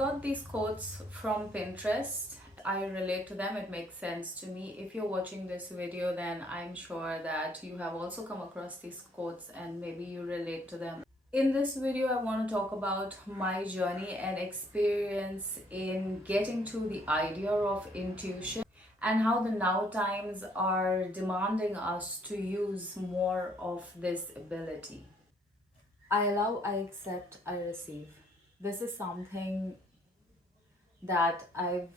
got these quotes from Pinterest. I relate to them, it makes sense to me. If you're watching this video, then I'm sure that you have also come across these quotes and maybe you relate to them. In this video, I want to talk about my journey and experience in getting to the idea of intuition and how the now times are demanding us to use more of this ability. I allow, I accept, I receive. This is something that I've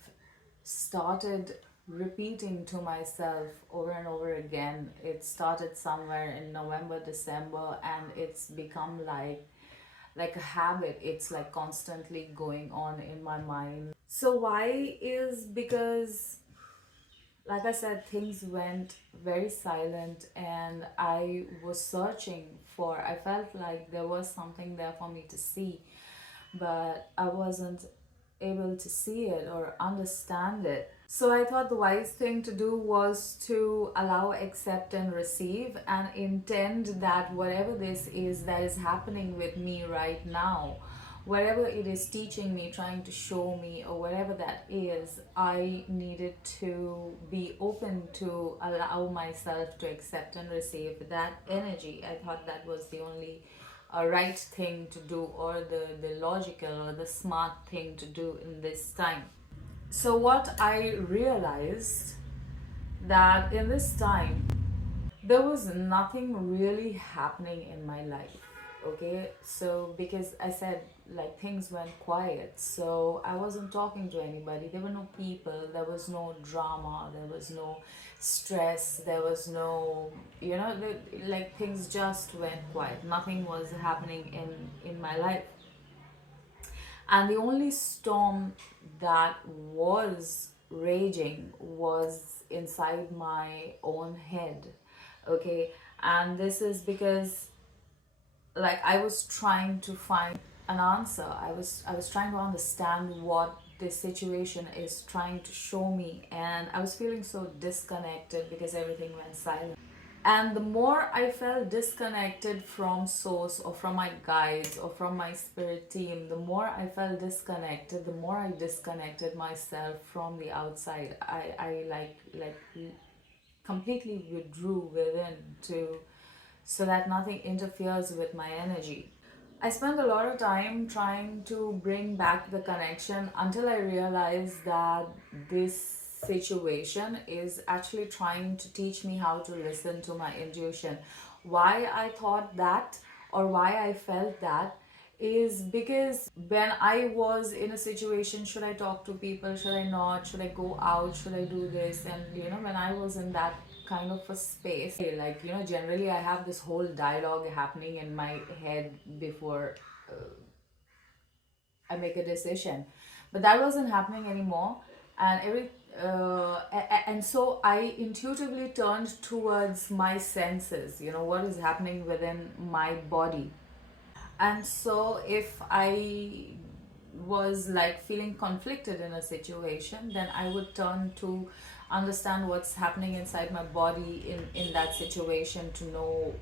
started repeating to myself over and over again. It started somewhere in November, December, and it's become like a habit. It's like constantly going on in my mind. So why is because, like I said, things went very silent and I was searching for, I felt like there was something there for me to see, but I wasn't able to see it or understand it. So I thought the wise thing to do was to allow, accept, and receive, and intend that whatever this is that is happening with me right now, whatever it is teaching me, trying to show me, or whatever that is, I needed to be open to allow myself to accept and receive that energy. I thought that was the only right thing to do, or the logical or the smart thing to do in this time. So what I realized, that in this time there was nothing really happening in my life. Okay, so because I said, like, things went quiet, so I wasn't talking to anybody, there were no people, there was no drama, there was no stress, there was no, like, things just went quiet, nothing was happening in my life. And the only storm that was raging was inside my own head. Okay, and this is because, like, I was trying to find an answer. I was trying to understand what this situation is trying to show me, and I was feeling so disconnected because everything went silent. And the more I felt disconnected from source, or from my guides, or from my spirit team, the more I felt disconnected, the more I disconnected myself from the outside. I like completely withdrew within, to so that nothing interferes with my energy. I spent a lot of time trying to bring back the connection until I realized that this situation is actually trying to teach me how to listen to my intuition. Why I thought that, or why I felt that, is because when I was in a situation, should I talk to people, should I not, should I go out, should I do this, and when I was in that kind of a space, like, generally I have this whole dialogue happening in my head before I make a decision, but that wasn't happening anymore. And and so I intuitively turned towards my senses, what is happening within my body. And so if I was like feeling conflicted in a situation, then I would turn to understand what's happening inside my body in that situation, to know,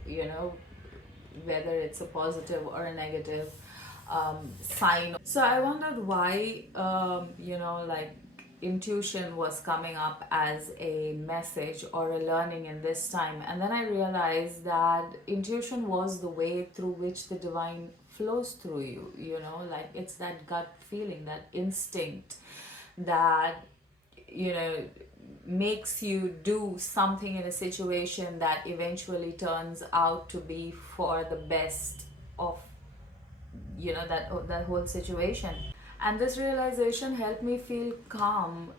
whether it's a positive or a negative sign. So I wondered why, like, intuition was coming up as a message or a learning in this time. And then I realized that intuition was the way through which the divine flows through you, like, it's that gut feeling, that instinct that, makes you do something in a situation that eventually turns out to be for the best of, that whole situation. And this realization helped me feel calm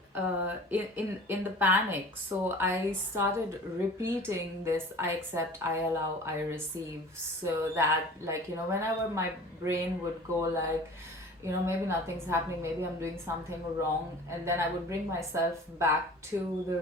in the panic. So I started repeating this: I accept, I allow, I receive. So that, like, whenever my brain would go like, maybe nothing's happening, maybe I'm doing something wrong, and then I would bring myself back to the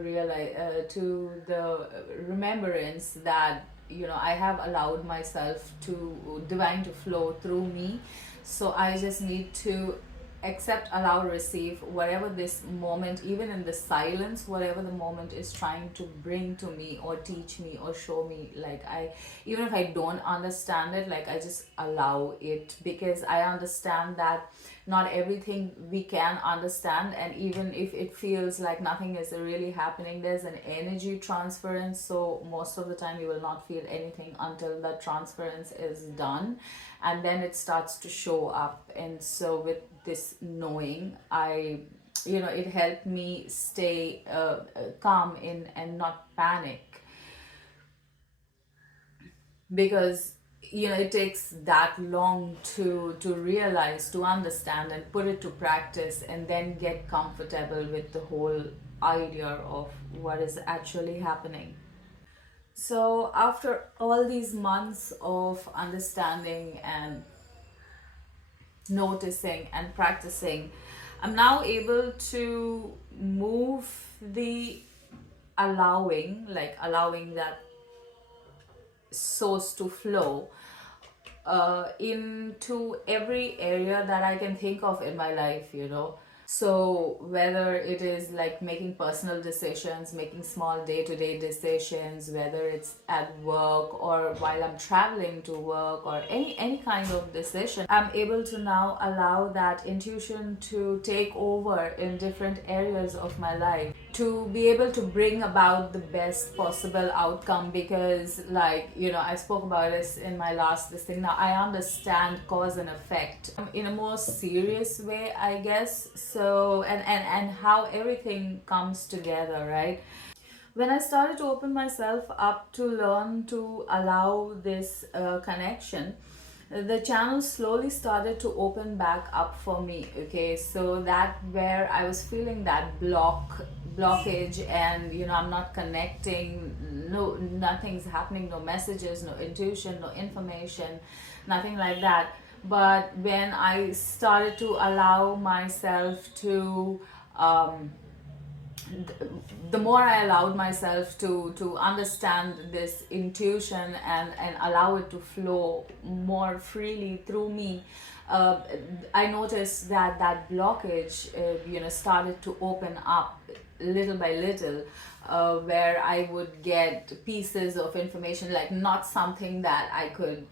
remembrance that, I have allowed myself to divine to flow through me. So I just need to accept, allow, receive whatever this moment, even in the silence, whatever the moment is trying to bring to me or teach me or show me. Like, I, even if I don't understand it, like, I just allow it, because I understand that not everything we can understand, and even if it feels like nothing is really happening, there's an energy transference. So most of the time you will not feel anything until that transference is done, and then it starts to show up. And so with this knowing, I, it helped me stay calm in and not panic, because it takes that long to realize, to understand, and put it to practice, and then get comfortable with the whole idea of what is actually happening. So after all these months of understanding and noticing and practicing, I'm now able to move the allowing, like allowing that source to flow into every area that I can think of in my life. So whether it is like making personal decisions, making small day-to-day decisions, whether it's at work or while I'm traveling to work, or any kind of decision, I'm able to now allow that intuition to take over in different areas of my life, to be able to bring about the best possible outcome. Because, like, I spoke about this in my last this thing. Now I understand cause and effect in a more serious way, I guess. So and how everything comes together, right? When I started to open myself up to learn to allow this connection, the channel slowly started to open back up for me. Okay, so that where I was feeling that blockage, and I'm not connecting, no, nothing's happening, no messages, no intuition, no information, nothing like that. But when I started to allow myself to the more I allowed myself to understand this intuition, and allow it to flow more freely through me, uh, I noticed that that blockage, started to open up little by little, where I would get pieces of information, like not something that I could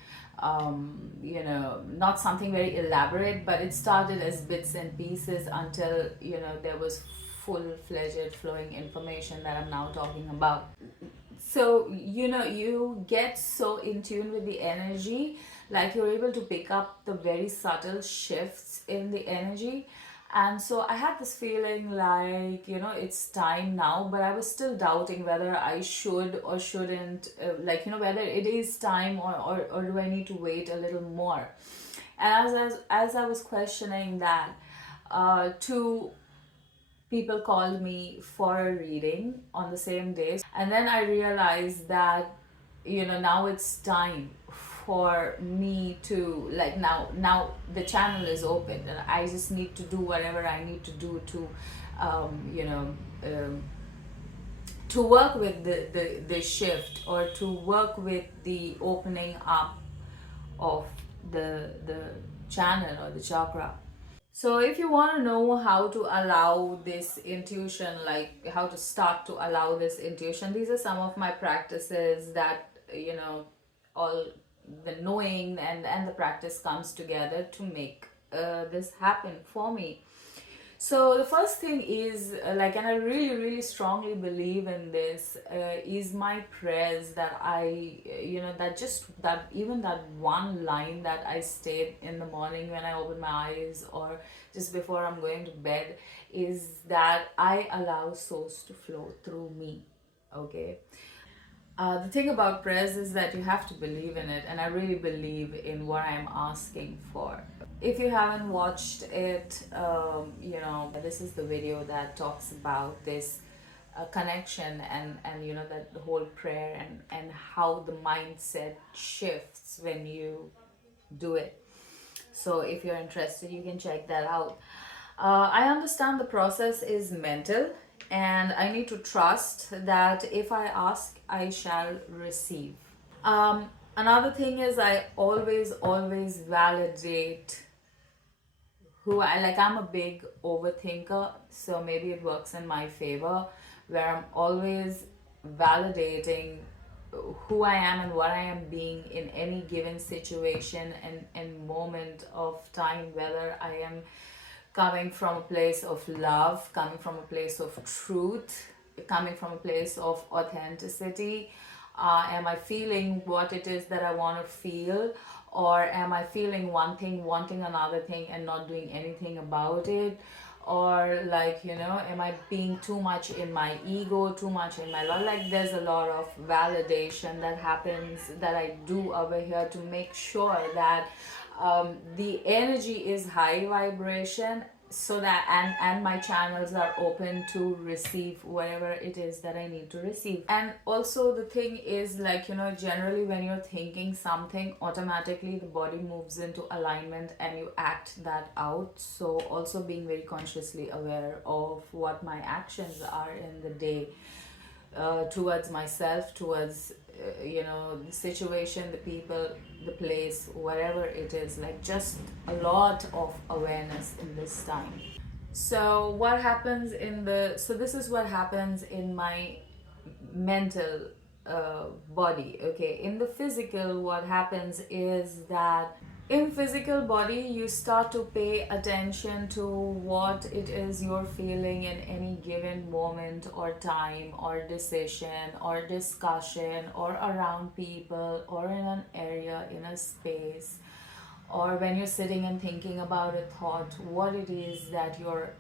not something very elaborate, but it started as bits and pieces until there was full-fledged flowing information that I'm now talking about. So you get so in tune with the energy, like you're able to pick up the very subtle shifts in the energy. And so I had this feeling like it's time now, but I was still doubting whether I should or shouldn't, whether it is time, or do I need to wait a little more. And as I was questioning that, two people called me for a reading on the same day, and then I realized that now it's time for me to, like, now the channel is open, and I just need to do whatever I need to do to um, to work with the shift, or to work with the opening up of the channel or the chakra. So if you want to know how to allow this intuition, like how to start to allow this intuition, these are some of my practices that, all the knowing and the practice comes together to make this happen for me. So the first thing is, and I really, really strongly believe in this, is my prayers, that I, that even that one line that I state in the morning when I open my eyes, or just before I'm going to bed, is that I allow source to flow through me. Okay. The thing about prayers is that you have to believe in it, and I really believe in what I'm asking for. If you haven't watched it, this is the video that talks about this connection, and that the whole prayer, and how the mindset shifts when you do it. So if you're interested, you can check that out. I understand the process is mental, and I need to trust that if I ask, I shall receive. Another thing is, I always validate I'm a big overthinker, so maybe it works in my favor, where I'm always validating who I am and what I am being in any given situation and moment of time, whether I am coming from a place of love, coming from a place of truth, coming from a place of authenticity. Am I feeling what it is that I want to feel? Or am I feeling one thing, wanting another thing, and not doing anything about it? Or, like, am I being too much in my ego, too much in my love? Like, there's a lot of validation that happens that I do over here to make sure that the energy is high vibration, so that and my channels are open to receive whatever it is that I need to receive. And also the thing is, like, generally when you're thinking something, automatically the body moves into alignment and you act that out. So also being very consciously aware of what my actions are in the day, towards myself, towards the situation, the people, the place, whatever it is. Like, just a lot of awareness in this time. So what happens so this is what happens in my mental body. Okay, in the physical, what happens is that in physical body you start to pay attention to what it is you're feeling in any given moment or time or decision or discussion, or around people, or in an area, in a space, or when you're sitting and thinking about a thought, what it is that you're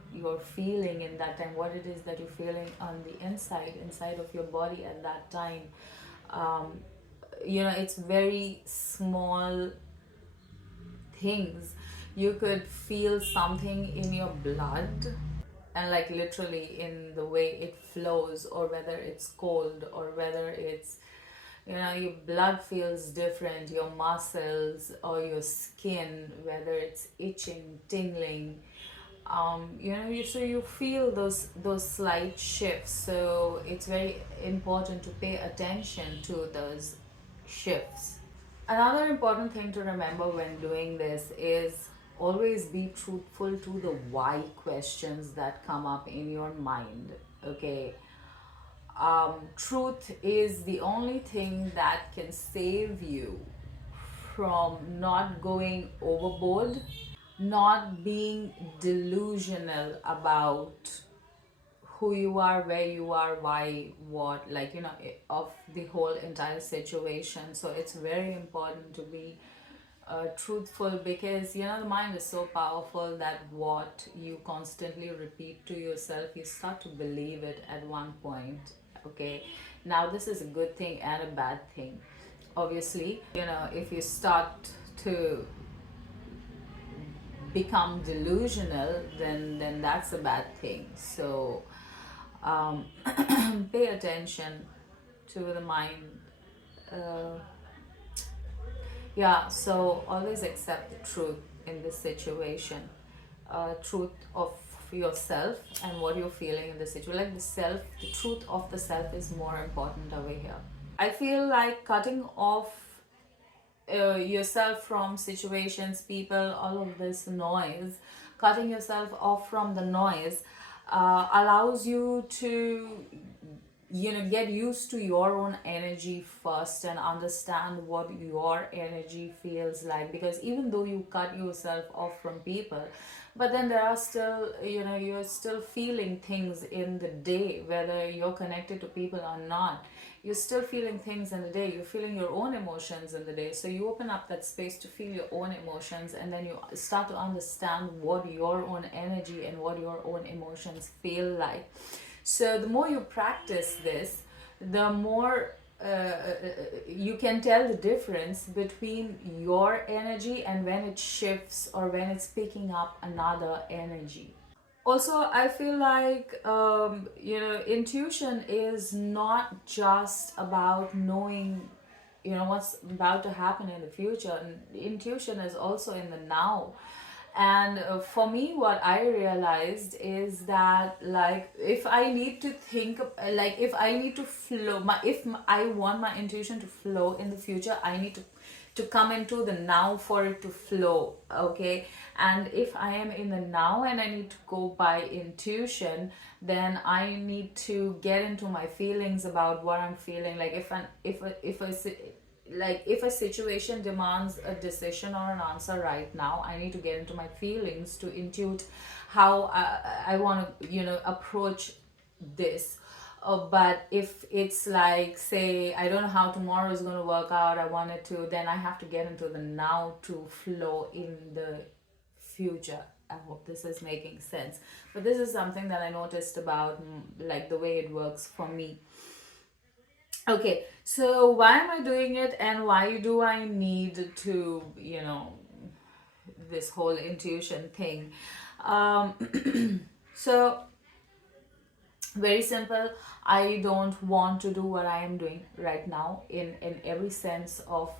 feeling in that time, what it is that you're feeling on the inside of your body at that time. It's very small things. You could feel something in your blood, and like literally in the way it flows, or whether it's cold, or whether it's, your blood feels different, your muscles or your skin, whether it's itching, tingling. So you feel those slight shifts. So it's very important to pay attention to those shifts. Another important thing to remember when doing this is always be truthful to the why questions that come up in your mind. Okay, truth is the only thing that can save you from not going overboard, not being delusional about who you are, where you are, why, what, like, of the whole entire situation. So it's very important to be truthful, because the mind is so powerful that what you constantly repeat to yourself, you start to believe it at one point. Okay, now this is a good thing and a bad thing. Obviously, if you start to become delusional, then that's a bad thing. So pay attention to the mind. So always accept the truth in this situation. Truth of yourself and what you're feeling in the situation. Like the truth of the self is more important over here. I feel like cutting off yourself from situations, people, all of this noise, cutting yourself off from the noise allows you to get used to your own energy first and understand what your energy feels like. Because even though you cut yourself off from people, but then there are still, you're still feeling things in the day, whether you're connected to people or not. You're still feeling things in the day, you're feeling your own emotions in the day. So you open up that space to feel your own emotions, and then you start to understand what your own energy and what your own emotions feel like. So the more you practice this, the more you can tell the difference between your energy and when it shifts, or when it's picking up another energy. Also, I feel like intuition is not just about knowing what's about to happen in the future. And intuition is also in the now. And for me, what I realized is that, like, if I need to think, like, if I need to flow, I want my intuition to flow in the future, I need to come into the now for it to flow. Okay. And if I am in the now and I need to go by intuition, then I need to get into my feelings about what I'm feeling. Like, if a situation demands a decision or an answer right now, I need to get into my feelings to intuit how I want to, approach this. But if it's like, say, I don't know how tomorrow is going to work out, I wanted to, then I have to get into the now to flow in the future. I hope this is making sense. But this is something that I noticed about, like, the way it works for me. Okay, so why am I doing it, and why do I need to, this whole intuition thing? Um, so, very simple. I don't want to do what I am doing right now in every sense of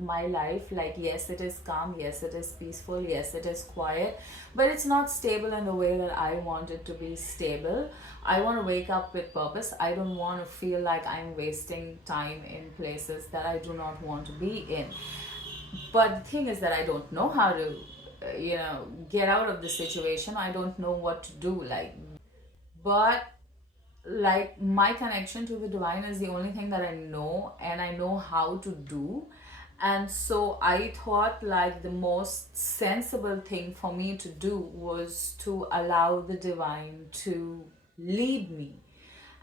my life. Like, yes, it is calm, yes, it is peaceful, yes, it is quiet, but it's not stable in the way that I want it to be stable. I want to wake up with purpose. I don't want to feel like I'm wasting time in places that I do not want to be in. But the thing is that I don't know how to get out of the situation. I don't know what to do. But like, my connection to the divine is the only thing that I know, and I know how to do. And so I thought, like, the most sensible thing for me to do was to allow the divine to lead me.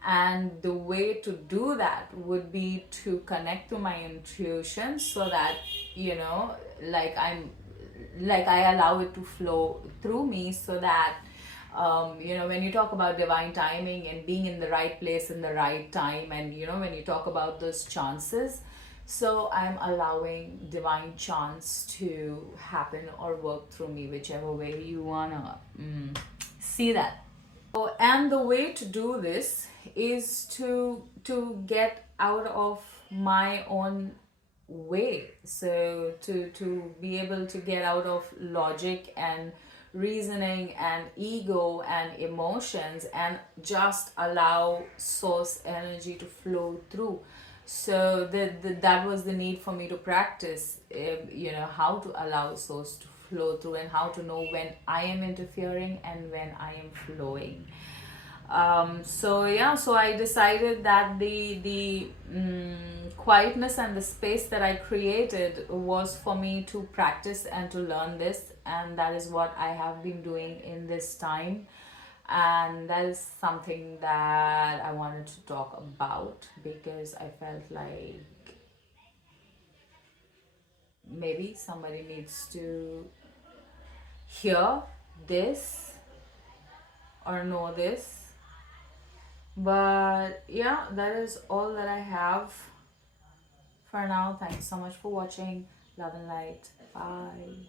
And the way to do that would be to connect to my intuition, so that, like, I allow it to flow through me, so that when you talk about divine timing and being in the right place in the right time, and when you talk about those chances, so I'm allowing divine chance to happen or work through me, whichever way you wanna see that. Oh, and the way to do this is to get out of my own way. So to be able to get out of logic and reasoning and ego and emotions, and just allow source energy to flow through. So that was the need for me to practice, how to allow source to flow through, and how to know when I am interfering and when I am flowing. So yeah, so I decided that the quietness and the space that I created was for me to practice and to learn this, and that is what I have been doing in this time. And that is something that I wanted to talk about, because I felt like maybe somebody needs to hear this or know this. But yeah, that is all that I have for now. Thanks so much for watching. Love and light. Bye.